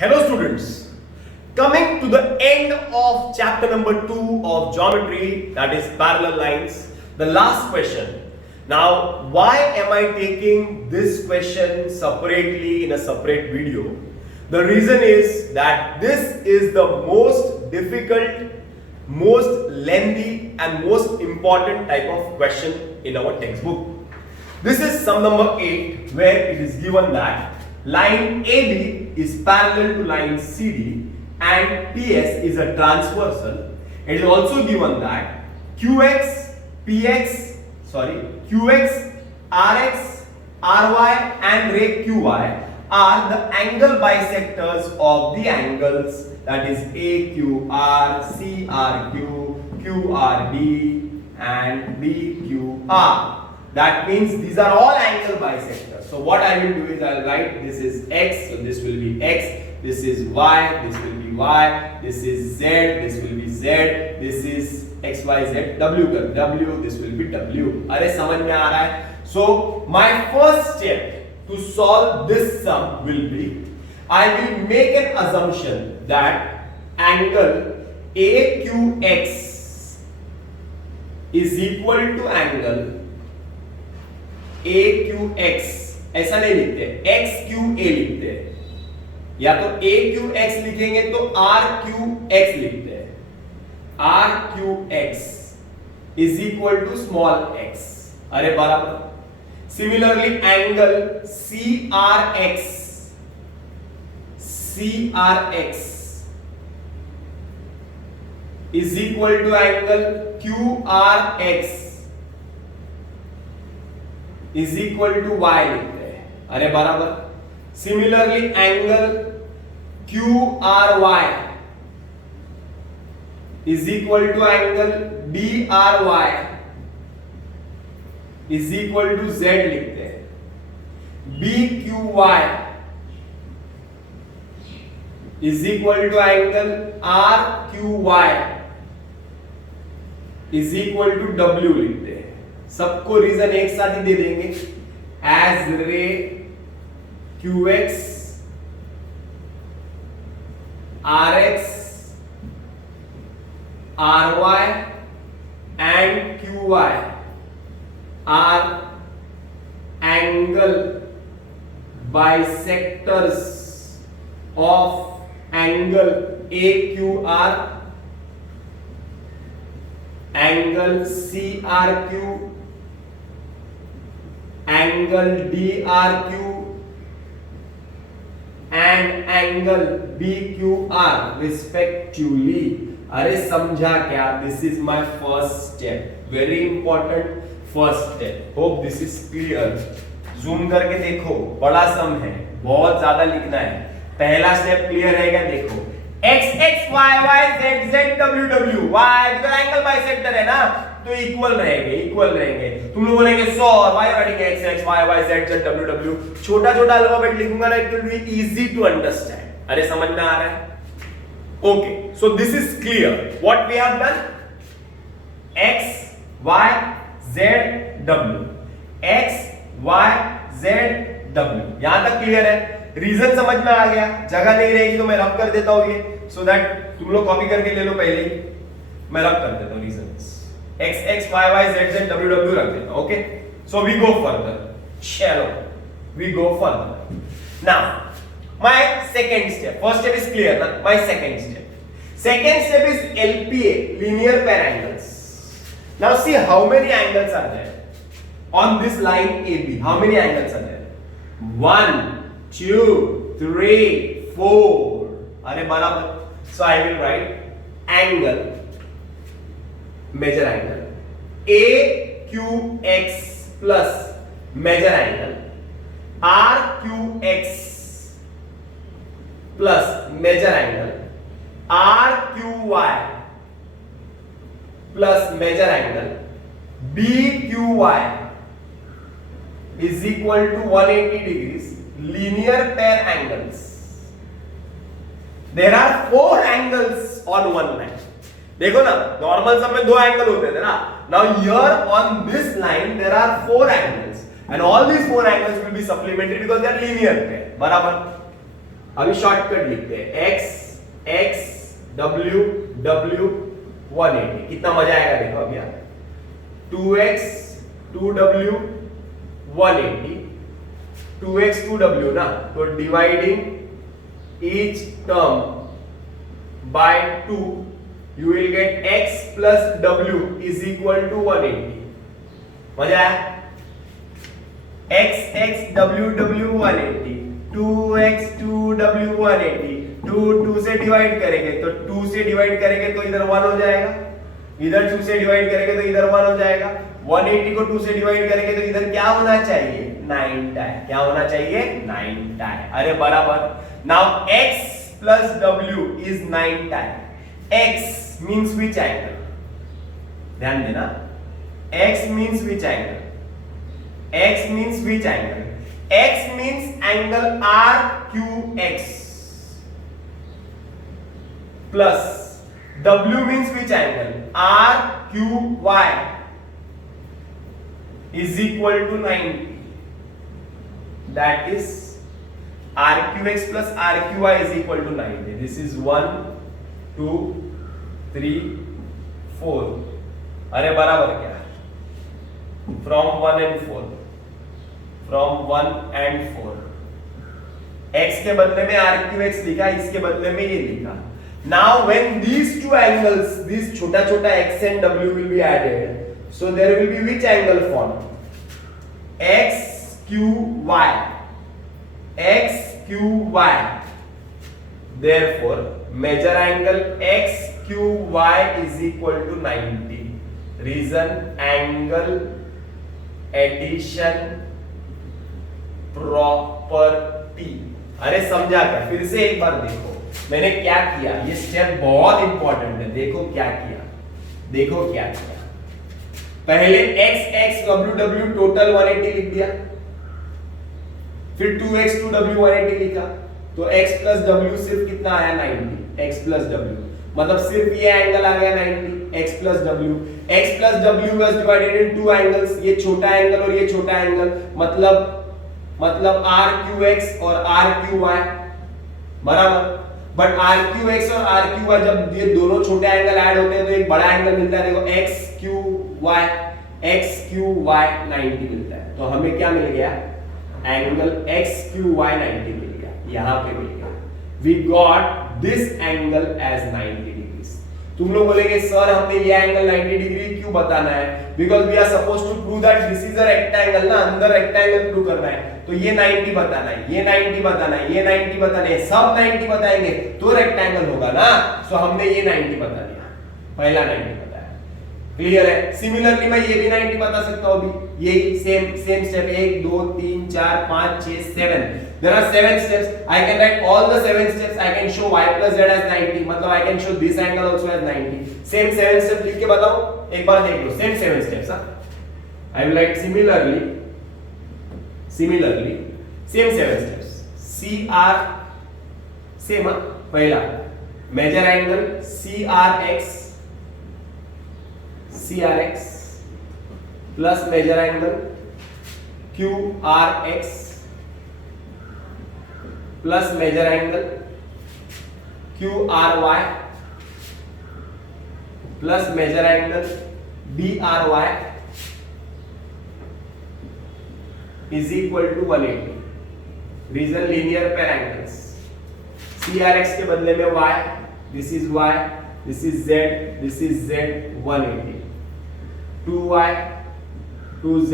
Hello students, coming to the end of chapter number 2 of geometry, that is parallel lines, the last question. Now why am I taking this question separately in a separate video? The reason is that this is the most difficult, most lengthy and most important type of question in our textbook. This is sum number 8 where it is given that line AB is parallel to line CD and PS is a transversal. It is also given that QX, RX, RY and ray QY are the angle bisectors of the angles, that is AQR, CRQ, QRD and DQR. That means these are all angle bisectors. So what I will do is I will write this is X, so this will be X, this is Y, this will be Y, this is Z, this will be Z, this is XYZ, W, this will be W. अरे समझ में आ रहा है? So my first step to solve this sum will be I will make an assumption that angle AQX is equal to angle AQX. ऐसा नहीं लिखते, XQA लिखते हैं, या तो AQX लिखेंगे तो RQX लिखते हैं. RQX is equal to small x. अरे बराबर. Similarly, angle CRX is equal to angle QRX is equal to y लिखते हैं. अरे बराबर. Similarly, angle QRY is equal to angle DRY is equal to z लिखते हैं. BQY is equal to angle RQY is equal to W लिखते हैं. सबको reason एक साथ ही दे देंगे. एज रे QX, RX, RY and QY are angle bisectors of angle AQR, angle CRQ, angle DRQ and angle BQR respectively. अरे समझा क्या? This is my first step, very important first step. Hope this is clear. Zoom करके देखो, बड़ा सम है, बहुत ज्यादा लिखना है. पहला स्टेप क्लियर रहेगा. देखो x x y y z z w w y तो एंगल बाइसेक्टर है ना, तो इक्वल रहेंगे. तुम लोग बोलेंगे 100 और y writing x x y y z z w w. छोटा छोटा अल्फाबेट लिखूंगा ना, it will be easy to understand. अरे समझ में आ रहा है? Okay, so this is clear. What we have done, x y z w, x y z w. यहां तक क्लियर है. रीजन समझ में आ गया. जगह नहीं रहेगी तो मैं रब कर देता हूं ये, सो दैट तुम लोग कॉपी करके ले लो. पहले ही मैं रब कर देता हूं reasons. x x y y z z w w रख देता हूं. Okay, so we go further. चलो we go further. Now my second step. First step is clear ना. My second step is LPA, linear pair angles. Now see how many angles are there on this line AB. How many angles are there? 1 2 3 4. अरे बराबर. So I will write angle, measure angle AQX plus measure angle RQX plus measure angle RQY plus measure angle BQY is equal to 180 degrees. Linear pair angles. There are 4 angles on one line. देखो ना, normal सब में 2 angle होते थे ना. Now here on this line there are 4 angles and all these 4 angles will be supplementary because they are linear pair. बराबर. अभी shortcut लिखते हैं, x w w 180। कितना मजा आएगा देखो अभी यार, 2x 2w 180, 2x 2w ना, तो dividing each term by 2 you will get x plus w is equal to 180। मजा आया? x w w 180, 2x 2w 180, 2 से डिवाइड करेंगे तो 2 से डिवाइड करेंगे तो इधर 1 हो जाएगा, इधर 2 से डिवाइड करेंगे तो इधर 1 हो जाएगा, 180 को 2 से डिवाइड करेंगे तो इधर क्या होना चाहिए, 9 टाई। क्या होना चाहिए, 9 टाई। अरे बराबर। Now x plus w is 9 tie. x means which angle? ध्यान देना, x means which angle? x means which angle? x means angle RQX plus w means which angle? RQY is equal to 90. That is RQX plus RQY is equal to 90. This is 1 2 3 4। अरे बराबर क्या है, from 1 and 4, from 1 and 4। x के बदले में RQX लिखा, इसके बदले में ये लिखा। Now when these two angles, these छोटा छोटा x and w will be added, so there will be which angle formed? XQY, XQY। Therefore measure angle XQY is equal to 90। Reason angle addition property। अरे समझा क्या? फिर से एक बार देखो मैंने क्या किया, ये स्टेप बहुत इंपॉर्टेंट है। देखो क्या किया, देखो क्या किया। पहले x w w टोटल 180 लिख दिया, फिर 2x 2w 180 लिखा, तो x प्लस w सिर्फ कितना आया, 90। x प्लस w मतलब सिर्फ ये एंगल आ गया 90, x plus w was divided in two angles, ये छोटा एंगल और ये छोटा एंगल, मतलब RQX और RQY बराबर। बट RQX और RQY जब ये दोनों छोटे एंगल ऐड होते हैं तो एक बड़ा एंगल मिलता है। देखो XQY 90 मिलता है। तो हमें क्या मिल गया, एंगल XQY 90 मिल गया, यहां पे मिल गया। We got this angle as 90 degree. तुम लोग बोलेंगे सर हमने ये एंगल 90 डिग्री क्यों बताना है, because we are suppose to prove that this is a rectangle ना, अंदर रेक्टेंगल प्रूव करना है, तो ये 90 बताना है, ये 90 बताना है, ये 90 बताना है, सब 90 बताएंगे तो रेक्टेंगल होगा ना। सो हमने ये 90 बता दिया, पहला 90 बताया। क्लियर है? सिमिलरली मैं ये भी 90 बता सकता हूं अभी, यही same step 1 2 3 4 5 6 7। There are 7 steps. I can write all the 7 steps. I can show y plus z as 90. मतलब I can show this angle also as 90. Same 7 steps लिख के बताओ, एक बार देख लो। Same 7 steps हाँ। I will write similarly same 7 steps. CR same हाँ। पहला measure angle CRX plus measure angle QRX plus measure angle QRY plus measure angle BRY is equal to 180. Reason linear pair angles. CRX के बदले में y, this is y, this is z, this is z, 180. 2y 2z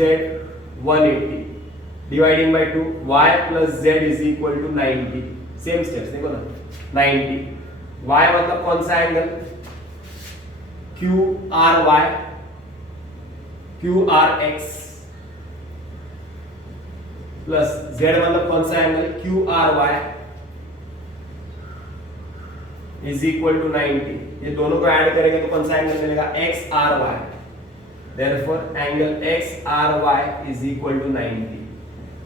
180 dividing by 2, y plus z is equal to 90. Same steps देखो ना, 90। y मतलब कौन सा angle, QRY QRX plus z मतलब कौन सा angle, QRY is equal to 90। ये दोनों को ऐड करेंगे तो कौन सा एंगल मिलेगा, XRY। Therefore angle XRY is equal to 90.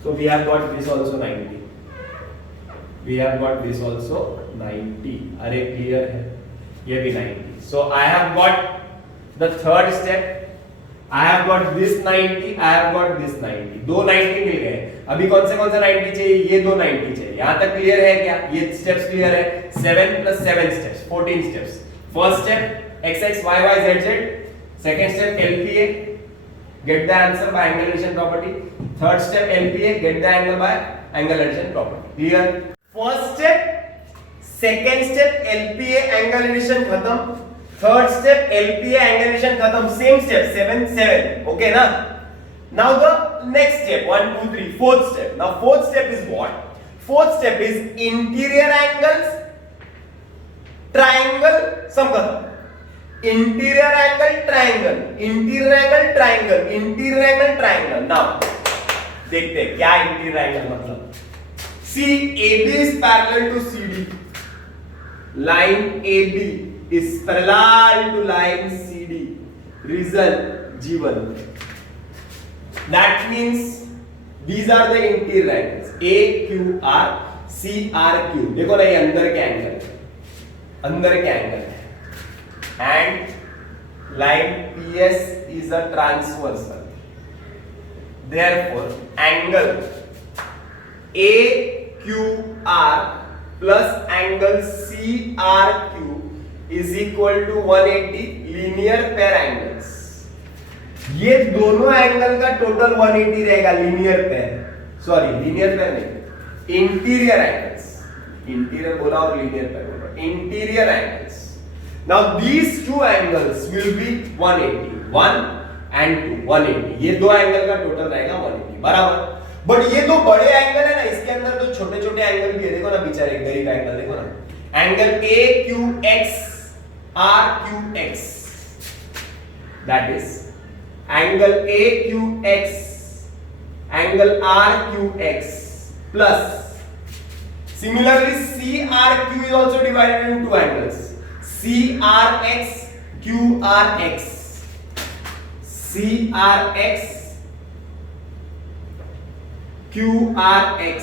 So we have got this also 90. We have got this also 90. अरे clear है, ये भी 90. So I have got the third step. I have got this 90. I have got this 90. दो 90 मिल गए। अभी कौन से 90 चाहिए, ये दो 90 चाहिए। यहां तक क्लियर है क्या, ये स्टेप्स क्लियर है। 7 + 7 steps, 14 steps. First step x x y y z z, second step LPA, get the answer by angle addition property, third step LPA, get the angle by angle addition property। clear? First step, second step LPA angle addition खत्म, third step LPA angle addition खत्म, same step 7 7, okay ना। Now the next step, 1 2 3, fourth step. Now fourth step is what? Fourth step is interior angles, triangle, sum खत्म। Interior angle, triangle, interior angle, triangle, interior angle, triangle। Now देखते हैं क्या interior angle मतलब। See, AB is parallel to CD. Line AB is parallel to line CD. Result G1। That means these are the interior angles, AQR, CRQ। देखो ना, ये अंदर के angle, अंदर के एंगल है। And line PS is a transversal, therefore angle AQR plus angle CRQ is equal to 180 linear pair angles। ये दोनों एंगल का टोटल 180 रहेगा, linear pair, sorry linear pair नहीं, इंटीरियर एंगल्स, इंटीरियर बोला और लीनियर पेयर बोला, interior angles. Now these two angles will be 180, 1 and 2, 180। ये दो एंगल का टोटल रहेगा 180, बराबर। बट ये दो बड़े एंगल है ना, इसके अंदर तो छोटे छोटे एंगल भी है। देखो ना बेचारे गरीब एंगल, देखो ना, angle AQX RQX, that is angle AQX, angle RQX plus similarly CRQ is also divided into two angles, CRX QRX, CRX QRX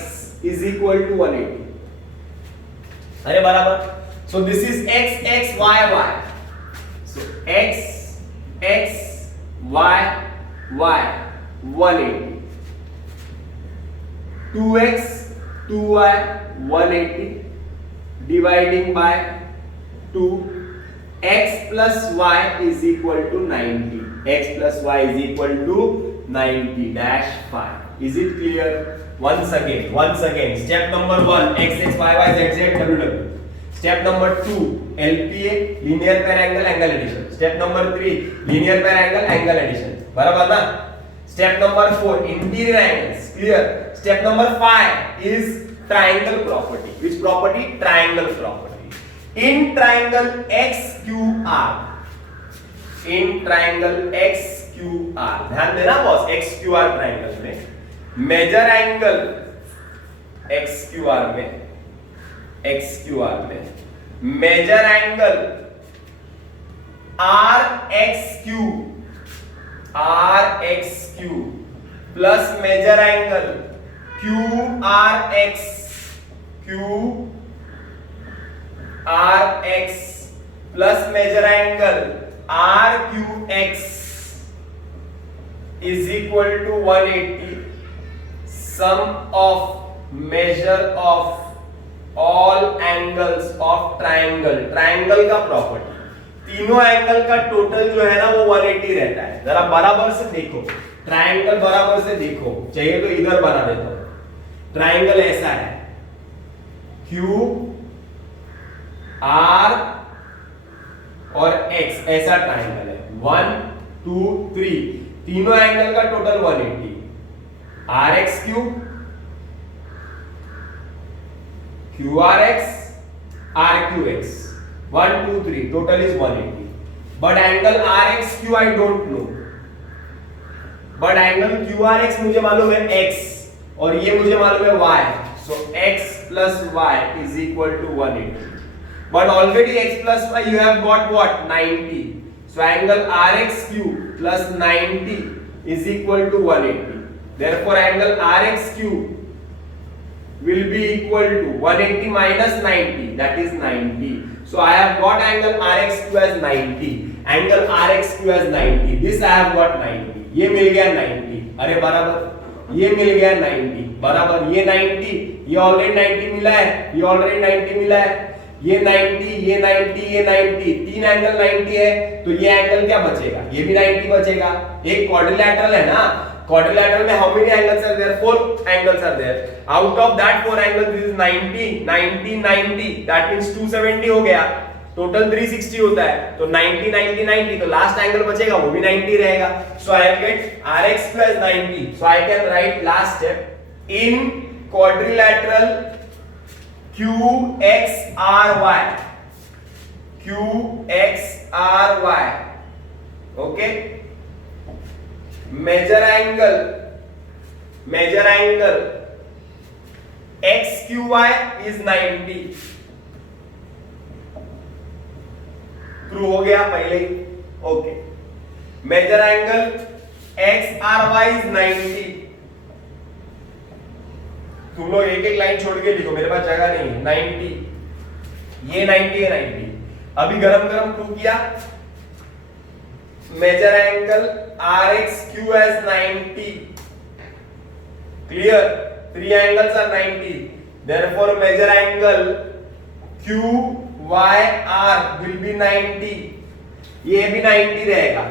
is equal to 180। अरे बराबर। So this is X X Y Y, so X X Y Y 180, 2x 2y 180 dividing by 2, x plus y is equal to 90, x plus y is equal to 90 dash 5। is it clear? Once again step number 1 x x y y z z w w, step number 2 LPA linear pair angle angle addition, step number 3 linear pair angle angle addition, बराबर ना। step number 4 interior angles, clear। step number 5 is triangle property। which property? Triangle property। in triangle XQR, in triangle XQR, ध्यान देना boss, XQR triangle में measure angle, XQR में measure angle RXQ plus measure angle QRX plus measure angle RQX is equal to 180, sum of measure of all angles of triangle। Triangle का property, तीनों angle का total जो है ना वो 180 रहता है। जरा बराबर से देखो, ट्रायंगल बराबर से देखो, चाहिए तो इधर बना देता हूं। ट्रायंगल ऐसा है, Q R और X, ऐसा ट्रायंगल है। 1 2 3, तीनों एंगल का total 180, RXQ QRX RQX, 1 2 3, total is 180। but angle RXQ I don't know, but angle QRX मुझे मालूम है X और ये मुझे मालूम है Y, so X plus Y is equal to 180। but already X plus Y you have got what? 90, so angle RXQ plus 90 is equal to 180, therefore angle RXQ will be equal to 180 minus 90, that is 90। so I have got angle RXQ as 90, angle RXQ as 90, this I have got 90, ये मिल गया 90। अरे बराबर, ये मिल गया 90 बराबर, ये 90, ये already 90 मिला है, ये ऑलरेडी 90 मिला है, ये 90, ये 90, ये 90, तीन एंगल 90 है, तो ये एंगल क्या बचेगा, ये भी 90 बचेगा। एक क्वाड्रिलैटरल है ना, क्वाड्रिलैटरल में how many angles are there, 4 angles are there, out of that 4 angles this is 90 90 90, that means 270 हो गया, टोटल 360 होता है, तो 90 90 90, तो लास्ट एंगल बचेगा वो भी 90 रहेगा। So I will get Rx plus 90, so I can write last step in quadrilateral QXRY, QXRY, okay, measure angle XQY is 90, prove हो गया पहले ही, okay, major angle XRY is 90, तुम लोग एक एक लाइन छोड़ के लिखो, मेरे पास जगह नहीं है, 90, ये 90 है 90, अभी गरम गरम प्रूव किया, major angle RXQ as 90, clear, 3 angles are 90, therefore measure angle QYR will be 90, ये भी 90 रहेगा,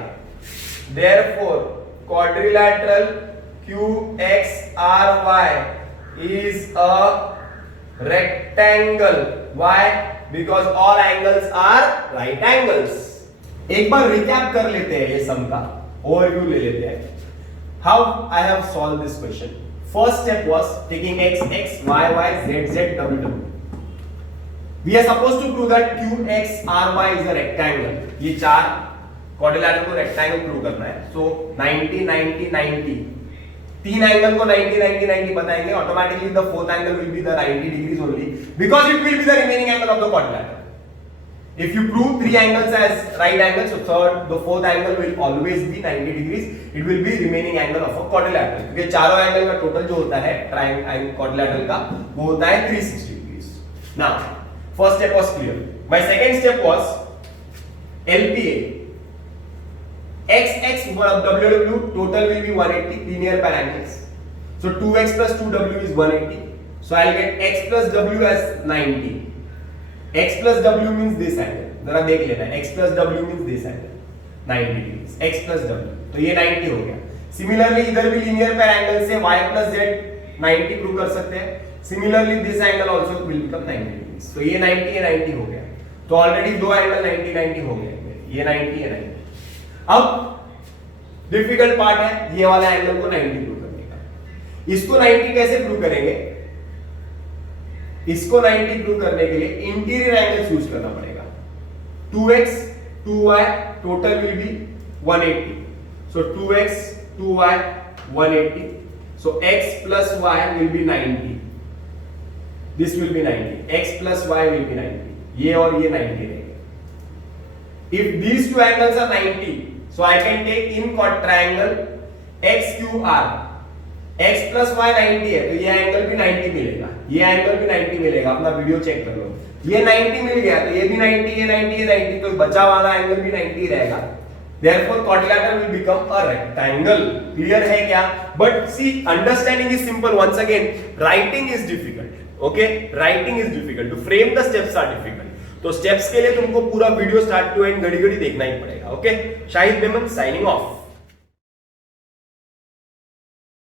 therefore quadrilateral QXRY is a rectangle. Why? Because all angles are right angles. एक बार रिकैप कर लेते हैं, ये सम का ओवरव्यू ले लेते हैं. How I have solved this question? First step was taking x, x, y, y, z, z, w, w. We are supposed to prove that QXRY is a rectangle. ये चार क्वाड्रिलैटरल को रेक्टेंगल प्रूव करना है. सो 90 90 90, तीन angle को 90 90 90 बताएंगे. Automatically the fourth angle will be the 90 degrees only because it will be the remaining angle of the quadrilateral. If you prove three angles as right angles, so the fourth angle will always be 90 degrees. It will be remaining angle of a quadrilateral. क्योंकि चारों angle का total जो होता है triangle quadrilateral का वो होता है 360 degrees. Now, first step was clear. My second step was LPA. X WW total will be 180 linear parangles. So 2x plus 2w is 180. So I'll get x plus w as 90. x plus w means this angle. जरा देख लेना है. x plus w means this angle 90 degrees. x plus w तो ये 90 हो गया. Similarly इधर भी linear parangles से y plus z 90 प्रूव कर सकते हैं. Similarly this angle also will become 90 degrees. तो ये 90 ये 90 हो गया. तो ऑलरेडी दो एंगल 90 90 हो गए. ये 90 ये 90. अब डिफिकल्ट पार्ट है ये वाला एंगल को 90 प्रूव करने का. इसको 90 कैसे प्रूव करेंगे? इसको 90 प्रूव करने के लिए इंटीरियर एंगल यूज करना पड़ेगा. 2x 2y total will be 180. So 2x 2y 180. So x plus y will be 90. This will be 90. x plus y will be 90. ये और ये 90 रहेंगे. If these two angles are 90, so I can take in triangle XQR. x plus y 90 है तो ये angle भी 90 मिलेगा, ये एंगल भी 90 मिलेगा. अपना वीडियो चेक कर लो. ये 90 मिल गया तो ये भी 90, ये 90, ये 90, तो बचा वाला एंगल भी 90 रहेगा. Therefore quadrilateral will become a rectangle. Clear है क्या? But see, understanding is simple. Once again, writing is difficult. Okay, writing is difficult. To frame the steps are difficult. तो स्टेप्स के लिए तुमको पूरा वीडियो स्टार्ट टू एंड घड़ी घड़ी देखना ही पड़ेगा. Okay, Shahid Memon signing off.